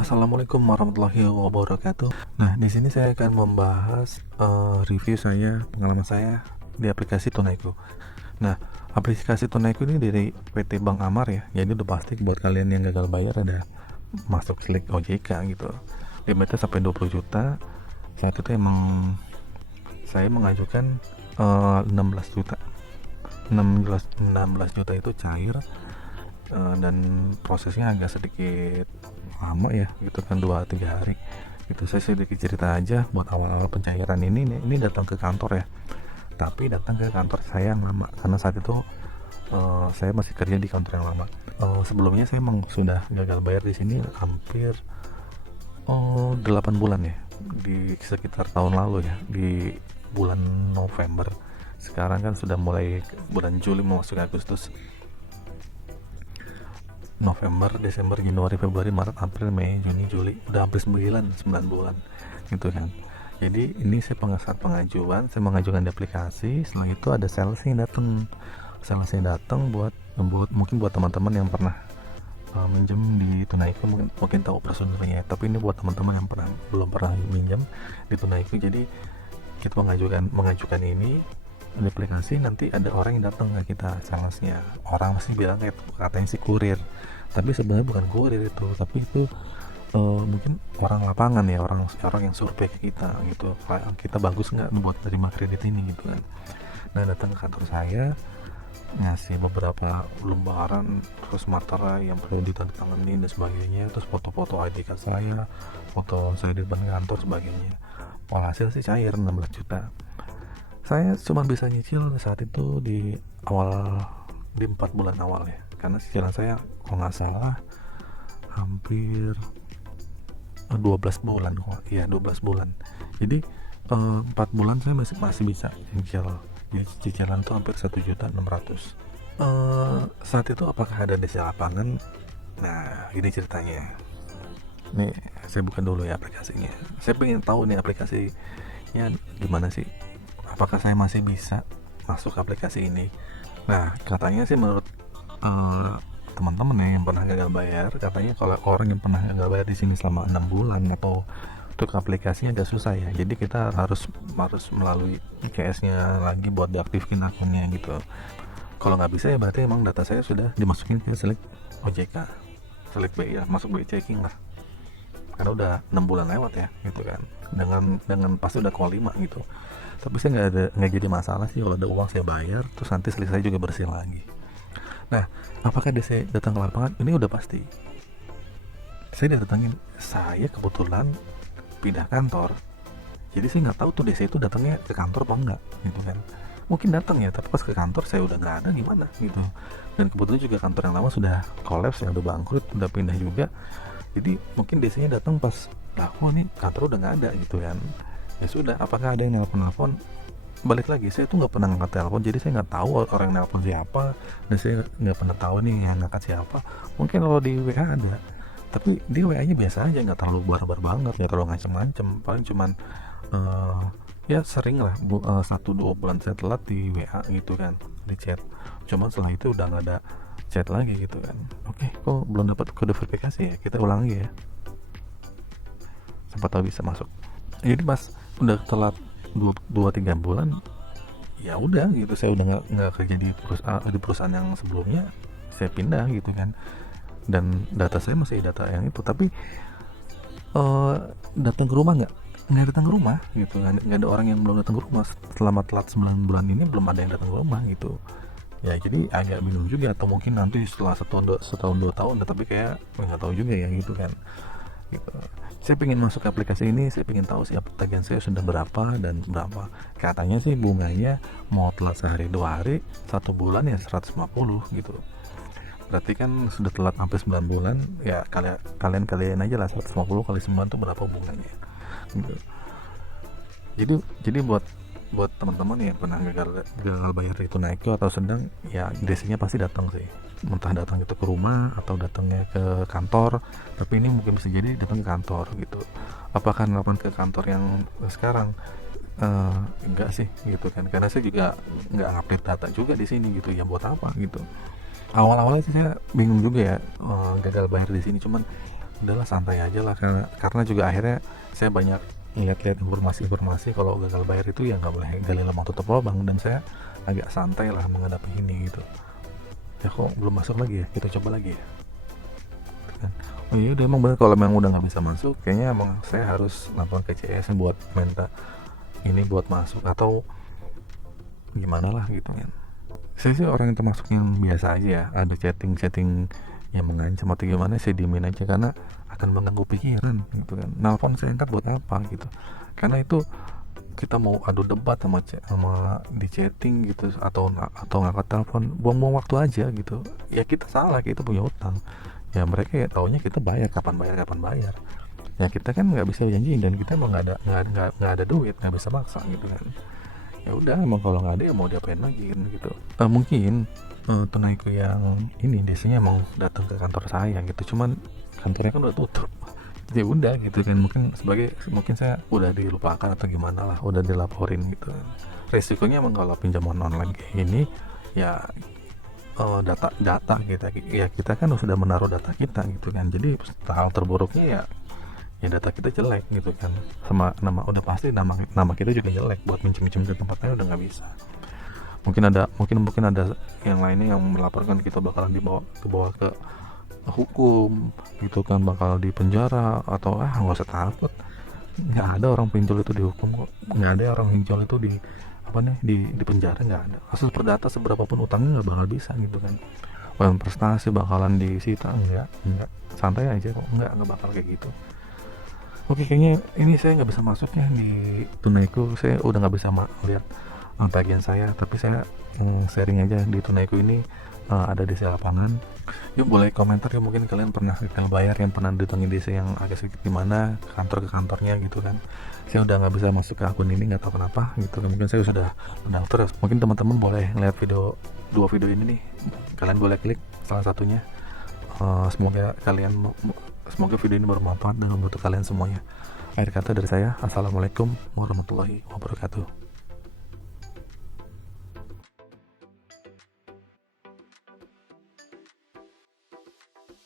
Assalamualaikum warahmatullahi wabarakatuh. Nah, di sini saya akan membahas review saya, pengalaman saya di aplikasi Tunaiku. Nah, aplikasi Tunaiku ini dari PT Bank Amar ya. Jadi udah pasti buat kalian yang gagal bayar ada masuk slik OJK gitu. Limitnya sampai 20 juta. Saat itu emang saya mengajukan 16 juta. 16 juta itu cair, dan prosesnya agak sedikit lama ya gitu kan, 2-3 hari gitu. Saya sedikit cerita aja buat awal-awal pencairan ini datang ke kantor ya, tapi datang ke kantor saya yang lama karena saat itu saya masih kerja di kantor yang lama. Sebelumnya saya emang sudah gagal bayar di sini hampir 8 bulan ya, di sekitar tahun lalu ya, di bulan November. Sekarang kan sudah mulai bulan Juli memasuki Agustus, November, Desember, Januari, Februari, Maret, April, Mei, Juni, Juli, udah hampir 9 bulan gitu kan. Jadi ini saya saat pengajuan, saya mengajukan di aplikasi. Setelah itu ada salesnya datang buat mungkin buat teman-teman yang pernah minjem di Tunaiku mungkin tahu prosedurnya. Tapi ini buat teman-teman yang belum pernah minjem di Tunaiku. Jadi kita mengajukan ini di aplikasi, nanti ada orang yang datang ke kita, salesnya. Orang pasti bilang kayak katanya si kurir, tapi sebenarnya bukan kurir itu, tapi itu mungkin orang lapangan ya, orang yang survei ke kita gitu, kita bagus nggak buat terima kredit ini gitu kan. Nah, datang ke kantor saya, ngasih beberapa lembaran, terus materai yang perlu ditandatangani dan sebagainya, terus foto-foto ID card saya, foto saya di depan kantor sebagainya. Walhasil sih cair 16 juta. Saya cuma bisa nyicil saat itu di 4 bulan awal ya, karena cicilan saya kalau nggak salah hampir 12 bulan kok. Iya, 12 bulan. Jadi 4 bulan saya masih bisa nyicil. Jadi cicilan itu hampir 1.600.000. Saat itu apakah ada desa lapangan? Nah, ini ceritanya. Nih, saya buka dulu ya aplikasinya. Saya pengen tahu nih aplikasinya gimana sih, apakah saya masih bisa masuk aplikasi ini. Nah, katanya sih menurut teman-teman yang pernah gagal bayar, katanya kalau orang yang pernah gagal bayar di sini selama 6 bulan atau untuk aplikasinya agak susah ya. Jadi kita harus melalui IKS-nya lagi buat diaktifkan akunnya gitu. Kalau nggak bisa ya berarti emang data saya sudah dimasukin ke slik OJK, slik BI ya, masuk BI checking lah. Karena udah 6 bulan lewat ya gitu kan. Dengan pasti udah call 5 gitu. Tapi saya nggak jadi masalah sih kalau ada uang saya bayar, terus nanti slik saya juga bersih lagi. Nah, apakah saya datang ke lapangan? Ini udah pasti. Saya datangin, saya kebetulan pindah kantor. Jadi saya nggak tahu tuh DC itu datangnya ke kantor apa enggak gitu kan. Mungkin datang ya, tapi pas ke kantor saya udah nggak ada gimana gitu. Dan kebetulan juga kantor yang lama sudah collapse ya, udah bangkrut, udah pindah juga. Jadi mungkin DC-nya datang pas aku nih kantor udah nggak ada gitu kan. Ya sudah, apakah ada yang nelpon? Balik lagi, saya tuh nggak pernah ngangkat telepon, jadi saya nggak tahu orang yang nelpon siapa, dan saya nggak pernah tahu nih yang ngangkat siapa. Mungkin kalau di WA ada, tapi di WA nya biasa aja, nggak terlalu barbar banget, nggak terlalu ngancem-ngancem, paling cuman ya sering lah 1-2 bulan saya telat di WA gitu kan, di chat. Cuman setelah itu udah nggak ada chat lagi gitu kan. Oke, kok belum dapat kode verifikasi ya, kita ulang lagi ya, siapa tahu bisa masuk. Jadi pas udah telat 2-3 bulan, ya udah gitu, saya udah nggak kerja di perusahaan yang sebelumnya, saya pindah gitu kan. Dan data saya masih data yang itu, tapi datang ke rumah nggak datang ke rumah gitu kan. Nggak ada orang yang belum datang ke rumah selama telat 9 bulan ini, belum ada yang datang ke rumah gitu ya. Jadi agak bingung juga, atau mungkin nanti setelah setahun 2 tahun, tapi kayak nggak tahu juga ya gitu kan gitu. Saya pengen masuk ke aplikasi ini, saya pengen tahu siapa tagihan saya sudah berapa dan berapa. Katanya sih bunganya mau telat sehari 2 hari 1 bulan ya 150 gitu. Berarti kan sudah telat hampir 9 bulan ya, kalian aja lah, 150 kali 9 tuh berapa bunganya gitu. Jadi buat teman-teman yang pernah gagal bayar itu naik atau sedang ya, DC-nya pasti datang sih, entah datang itu ke rumah atau datangnya ke kantor. Tapi ini mungkin bisa jadi datang ke kantor gitu. Apakah nelpon ke kantor yang sekarang? Enggak sih gitu kan, karena saya juga nggak ngupdate data juga di sini gitu ya, buat apa gitu. Awal-awalnya sih saya bingung juga ya, gagal bayar di sini. Cuman udahlah santai aja lah, karena juga akhirnya saya banyak lihat-lihat informasi kalau gagal bayar itu ya nggak boleh gali lubang tutup lubang, dan saya agak santai lah menghadapi ini gitu. Ya kok belum masuk lagi ya, kita coba lagi ya kan. Oh iya udah, emang bener kalau memang udah nggak bisa masuk, kayaknya emang saya harus lapor ke CS buat minta ini buat masuk atau gimana lah gitu kan. Saya sih orang yang termasuk yang biasa aja ya, ada chatting yang mengancam atau gimana saya diemin aja, karena akan mengganggu pikiran gitu kan. Nelpon saya angkat buat apa gitu, karena itu kita mau adu debat sama di chatting gitu, atau ngangkat telepon, buang-buang waktu aja gitu. Ya kita salah, kita punya utang, ya mereka ya taunya kita kapan bayar, ya kita kan nggak bisa janjiin, dan kita emang nggak ada duit, nggak bisa maksa gitu kan. Ya udah, emang kalau nggak ada ya mau diapain lagi kan gitu. Mungkin tunaiku yang ini biasanya emang datang ke kantor saya gitu, cuman kantornya kan udah tutup. Ya udah gitu kan, mungkin saya udah dilupakan atau gimana lah, udah dilaporin gitu kan. Resikonya emang kalau pinjaman online kayak gini ya, data kita kan sudah menaruh data kita gitu kan. Jadi hal terburuknya ya data kita jelek gitu kan, sama udah pasti nama kita juga jelek, buat minjem ke tempat lain udah nggak bisa. Mungkin ada yang lainnya yang melaporkan kita bakalan dibawa ke hukum gitu kan, bakal di penjara atau nggak usah takut, nggak ada orang pinjol itu dihukum kok, nggak ada orang pinjol itu di penjara, nggak ada. Asal perdata seberapapun utangnya nggak bakal bisa gitu kan. Uang prestasi bakalan disita, enggak, santai aja kok, nggak bakal kayak gitu. Oke, kayaknya ini saya nggak bisa masuknya di tunaiku, saya udah nggak bisa lihat tagihan saya, tapi saya sharing aja di tunaiku ini. Ada di lapangan. Yuk boleh komentar ya, mungkin kalian pernah gagal bayar, yang pernah ditunggu DC yang agak sedikit gimana, ke kantornya gitu kan. Saya udah nggak bisa masuk ke akun ini, nggak tahu kenapa gitu kan. Mungkin saya sudah mendaftar. Mungkin teman-teman boleh ngeliat dua video ini nih, kalian boleh klik salah satunya. Semoga video ini bermanfaat dan membantu kalian semuanya. Akhir kata dari saya, assalamualaikum warahmatullahi wabarakatuh.